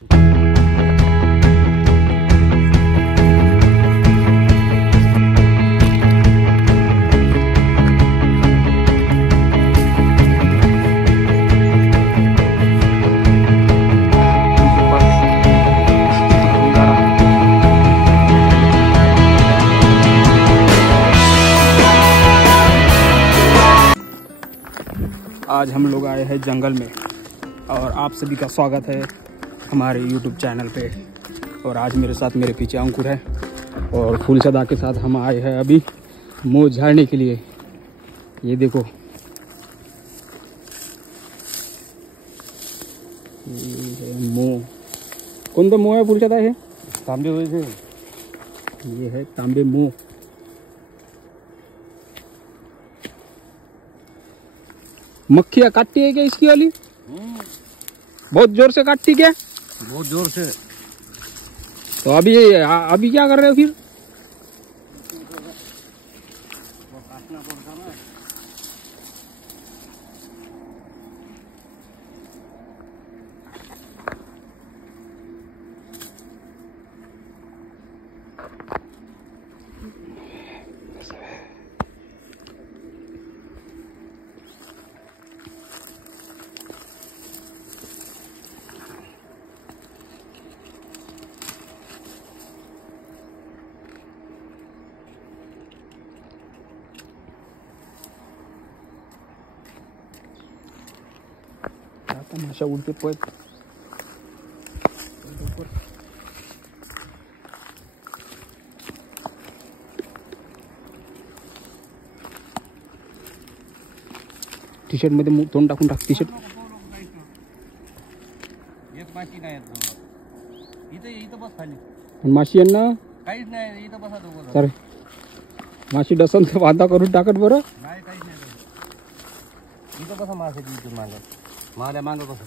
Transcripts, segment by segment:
आज हम लोग आए हैं जंगल में और आप सभी का स्वागत है हमारे YouTube चैनल पे। और आज मेरे साथ मेरे पीछे अंकुर है और फूल सदा के साथ हम आए हैं अभी मोह झाड़ने के लिए। ये देखो, ये है मोह। कौन सा मोह है फूल सदा? है तांबे हुए थे, ये है तांबे मोह। मक्खियाँ काटती है क्या इसकी वाली? बहुत जोर से काटती क्या? बहुत जोर से। तो अभी क्या कर रहे हो फिर? काटना पड़ता ना। तमाशा उड़ते पड़ टी शर्ट मध्ये तोंड टाकून टाक। टी शर्ट माशी नाही इथं बस खाली। माशी यांना काहीच नाही, इथं बसा दोघं। सर माशी डसन वादा करून टाकत बरं। नाही, काहीच नाही, इथं बसा। मासे इथून मागं माल्या मागं बसा।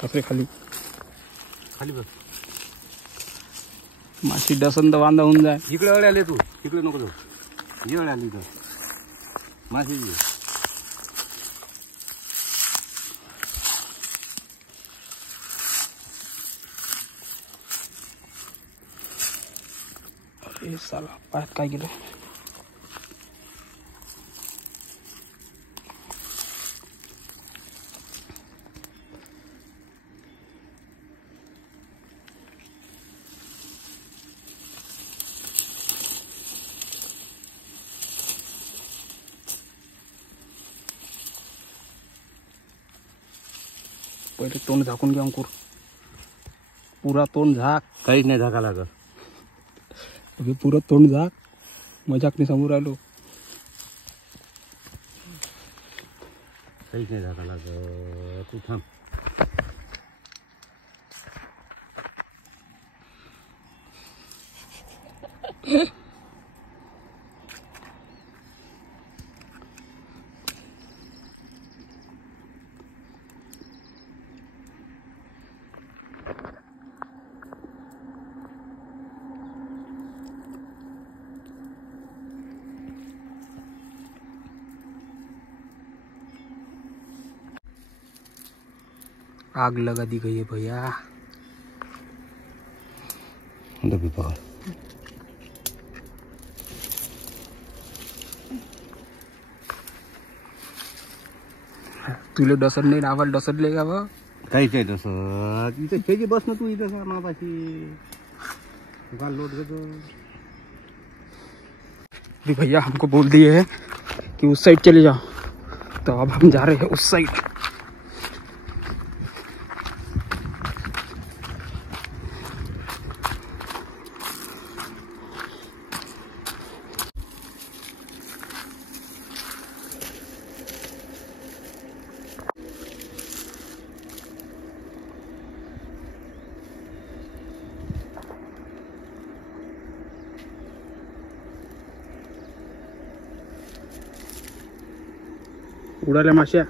कसरे खाली खाली बस। माशी डसन तर वांदा होऊन जाय। इकडे अळे आले, तू तिकडे नको जाऊ। ये अळे आली इथं माशी। अरे साला पायात काय गेलं? पहिले तोंड झाकून घ्या अंकुर, पुरा तोंड झाक। काहीच नाही झाका लागत। अभी पुरा तोंड झाक, मजाक नाही समोर आलो। काहीच नाही झाका लागत, तू थांब। आग लगा दी गई है भैया। भी पकड़। तुले डसर नाही, आवाज डसरले का बा? काहीच आहे तसं। इथं खेळी बस ना तू, इथं मापाशी गाल लोट घेतो। भैया हमको बोल दिए है कि उस साइड चले जाओ, तो अब हम जा रहे हैं उस साइड। उडाल्या माश्या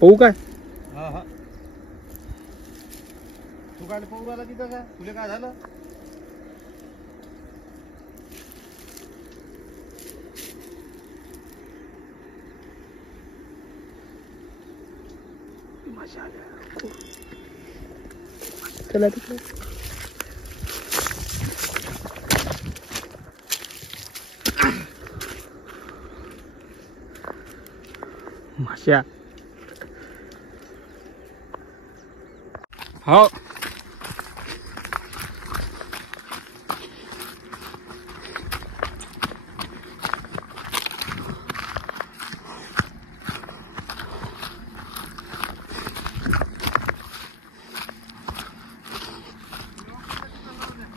पाहू काय? तू काय पाहू आला तिथं? का तुला काय झालं? माश्या आल्या। चला तिकडे. माश्या. हो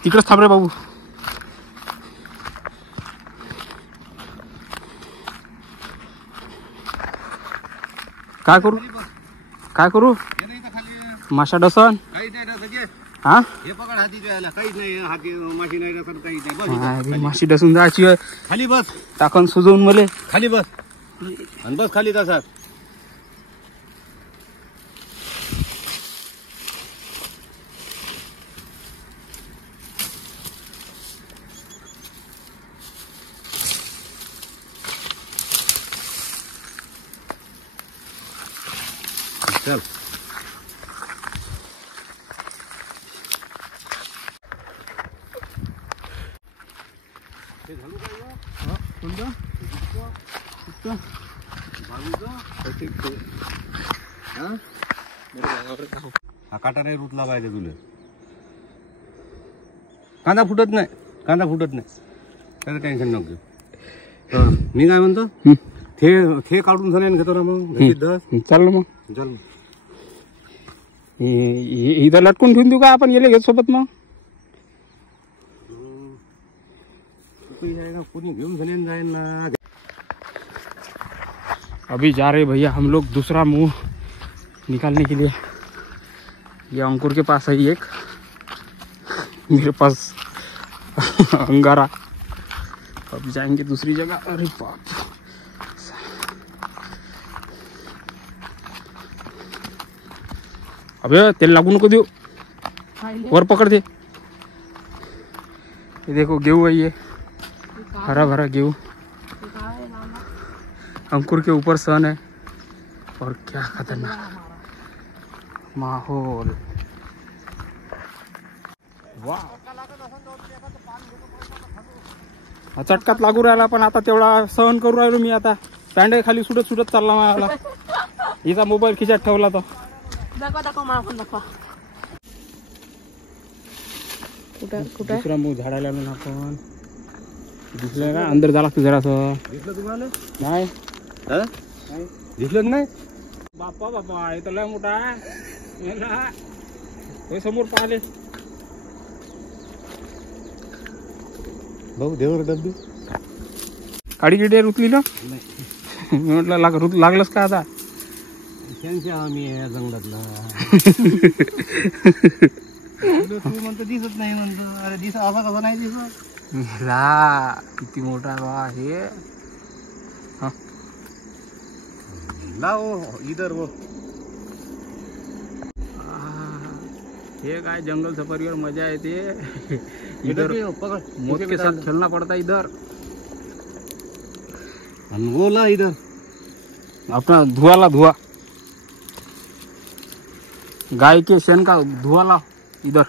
तिकडेच थांब रे बाबू. काय करू काय करू माशा डसन. हा हे पकड हाती द्यायला काहीच नाही. हाती माशी नाही डसन काहीच नाही. अरे माशी डसून जायची आहे. खाली बस. टाकन सुजवून मले. खाली बस आणि बस खाली तसाच. चल हा काटा नाही रुतला पाहिजे तुला. कांदा फुटत नाही. कांदा फुटत नाही. त्याचं टेन्शन नको घेऊ. तर मी काय म्हणतो थे काढून झाले घेतो ना मग. चाल मग. चल इथं लटकून ठेवून देऊ का आपण गेले घेत सोबत मग. कोणी घेऊन झाले जाईल ना. अभी जा रहे भैया हम लोग दूसरा मुंह निकालने के लिए. ये अंकुर के पास है एक, मेरे पास अंगारा. अब जाएंगे दूसरी जगह. अरे बाप. अबे तेल लागू नको देऊ. वर पकड़ दे. ये देखो गेहूं है. ये हरा भरा गेहूं. अंकुर के ऊपर सन है. और क्या खतरनाक माहौल. वाह. चटकात लागू राहिला पण आता तेवढा सहन करू राहिलो मी. आता पॅन्ट खाली सुटत सुटत चालला मला. हिचा मोबाईल खिशात ठेवला तो. दाखवा मला पण दाखवा. कुठं कुठं दुसरा मूग झाडायला आलो ना आपण. दिसलं का अंदर झाला तू जरासं. दिसलं तुम्हाला नाही दिसलं नाही. बाप्पा बाप्पा हे तर लय मोठा आहे. हे समोर पाहिले. भाऊ देवर डब्बी काडी गिडी रुतली ना. मी म्हटलं लागलंच का आता. त्यांच्या आम्ही या जंगलातला. तू म्हणतो दिसत नाही म्हणतो. अरे दिस असा कसा नाही दिसत. ला किती मोठा बा हे. लाव इधर वो. हे काय जंगल सफारीवर मजा येते. इधर इधर पकड़ मौत के साथ खेलना पड़ता इधर. वो ला इधर अपना धुआं ला धुआं. गाय के शेण का धुआं ला इधर.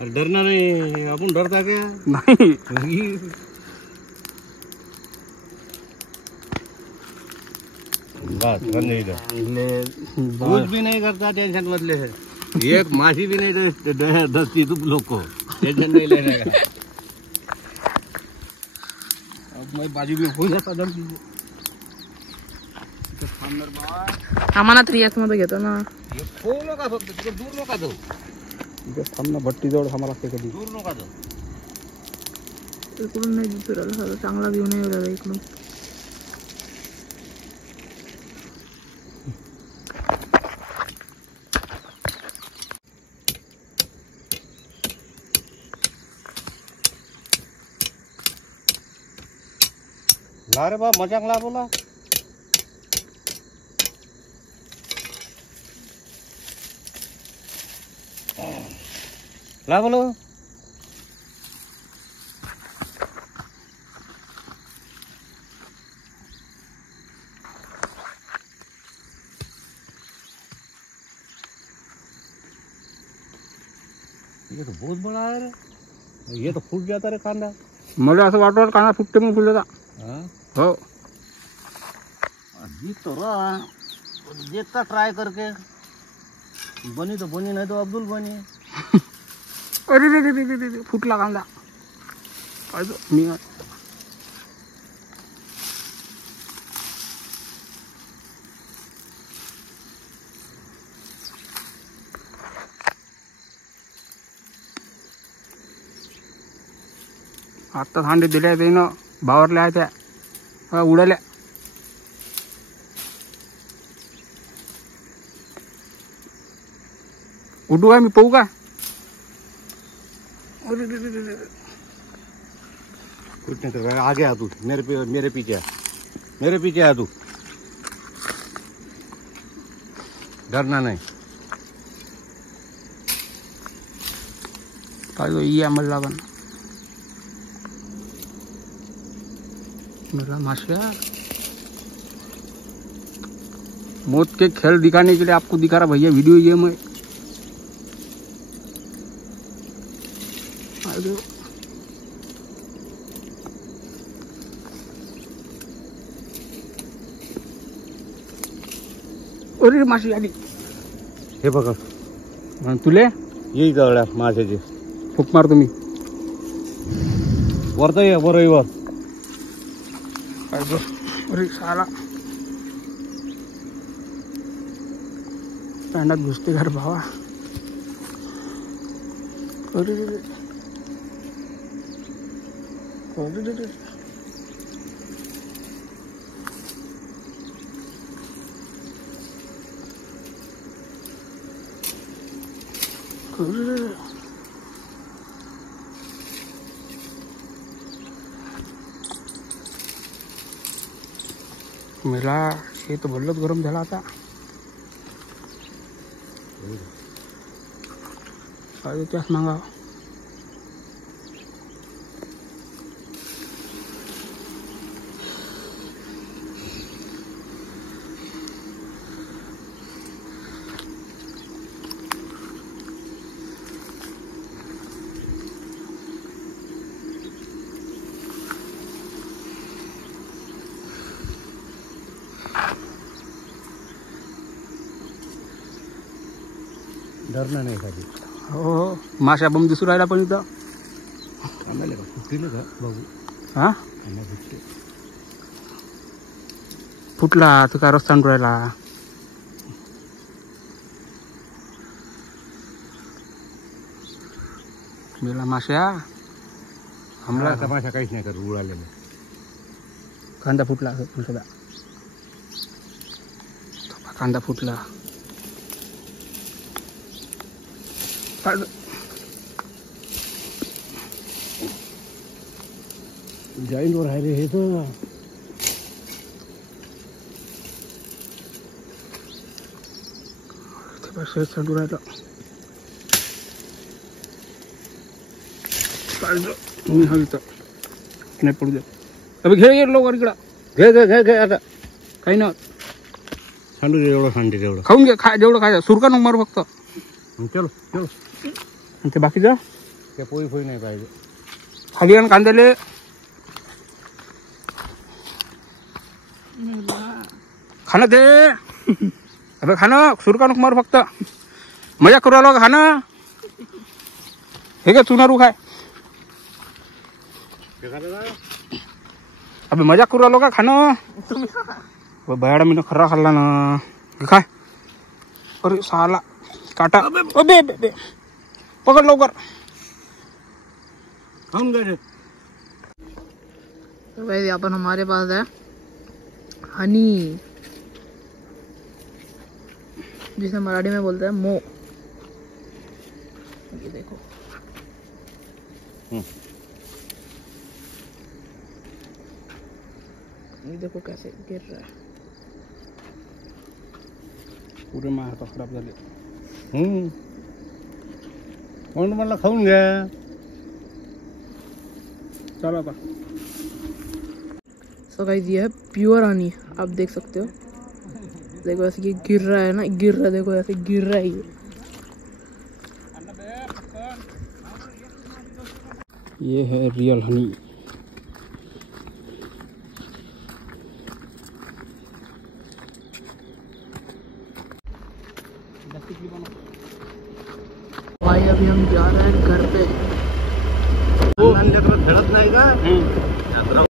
अरे डरना नहीं. अपन डरता क्या. नहीं बस बंद इधर. कुछ भी नहीं करता. टेंशन मत ले. एक मासी भी नहीं दसती तुम लोग को. टेंशन नहीं लेने का. अब मैं बाजू में हो जाता जब आम्हाला तरी यातमध्ये घेतो ना. खोलो का फक्त. तिकडे दूर नका जाऊ. थांबना भट्टी जवळ थांबा लागते कधी. दूर नका जाऊ. इकडून नाही दिसू राहिला. चांगला घेऊन येऊ राहिला इकडून. ला रे बा मजाक ला बोला. ला बोलो. ये तो बहुत बड़ा है रे, ये तो फूट जाता रे कांदा. मला असं वाटतं कांदा फुटते मग फुलला हाँ हो. अभी तो रहा देखता ट्राय करके, बनी तो बनी, नहीं तो अब्दुल बनी. अरे रे रे रे रे रे, फुटला कांदा. अरे मी आत्ता हांडे दिल्या त्यानं बावरल्या आहे त्या उडाल्या. उठू काय मी पाहू का? अरे रे रे रे रे. कुछ नहीं कर, आगे आ तू, मेरे पीछे आ, मेरे पीछे आ तू, डरना नहीं. काय ये आम्हाला लागन मेरा माशिया. मौत के खेल दिखाने के लिए आपको दिखा रहा भैया वीडियो ये मैं. अरे माशी आली. हे बघा तुले येई जवळ माशाची फुक मार तुम्ही. वरता ये वर. अरे साला पॅन्डात घुसते घर भावा. अरे रे रे. अरे रे रे. अरे रे रे. मेला हे तर भल्लच गरम झाला आता. काय त्याच मागा डरना नाही खाली. हो माशा बम दिसू राहिला पण इथं. आम्हाला का फुटतील का बाबू? हा आम्हाला फुटते. फुटला तर काय रस्ता राहिला. मेला माश्या हमला आता माशा काहीच नाही करत उडालेलं. कांदा फुटला सदा. कांदा फुटला. जॉईंट वर आहे रे हे तर. चढू राहिलं. हा इथं नाही पडू दे. अबे घे लवकर इकडं. घे आता काही ना सांडू दे, एवढं सांडते तेवढं खाऊन घे. खा जेवढं खायचं. सुरका नको मारू फक्त. चलो चलो. आणि ते बाकीचं त्या पोळी नाही पाहिजे. खाली आणि कांद्याले खाणं ते. अबे खाणं सुरका नको मारू फक्त. मजा करू आलो का खाणं. हे काय चुनारू खाय. अबे मजा करू आलो का खाणं. बयाडा मी खरा खाल्ला ना. काय अरे साला काटा. अबे बे पकड लवकर. खाऊन गए. तो भाई अपन हमारे पास है हनी, जिसे मराठी में बोलते हैं मो. ये देखो ये देखो कैसे गिर रहा है. पुरे मा हात खराब झाले. म्हणून मला खाऊन घ्या. चलो आता. सो गाइस ये है प्योर हनी, आप देख सकते हो. देखो ऐसे ये गिर रहा है ना, गिर रहा है. देखो ऐसे गिर रहा है ये. ये है रियल हनी। भाई अभी हम जा रहे हैं घर पे। फिरत नाही का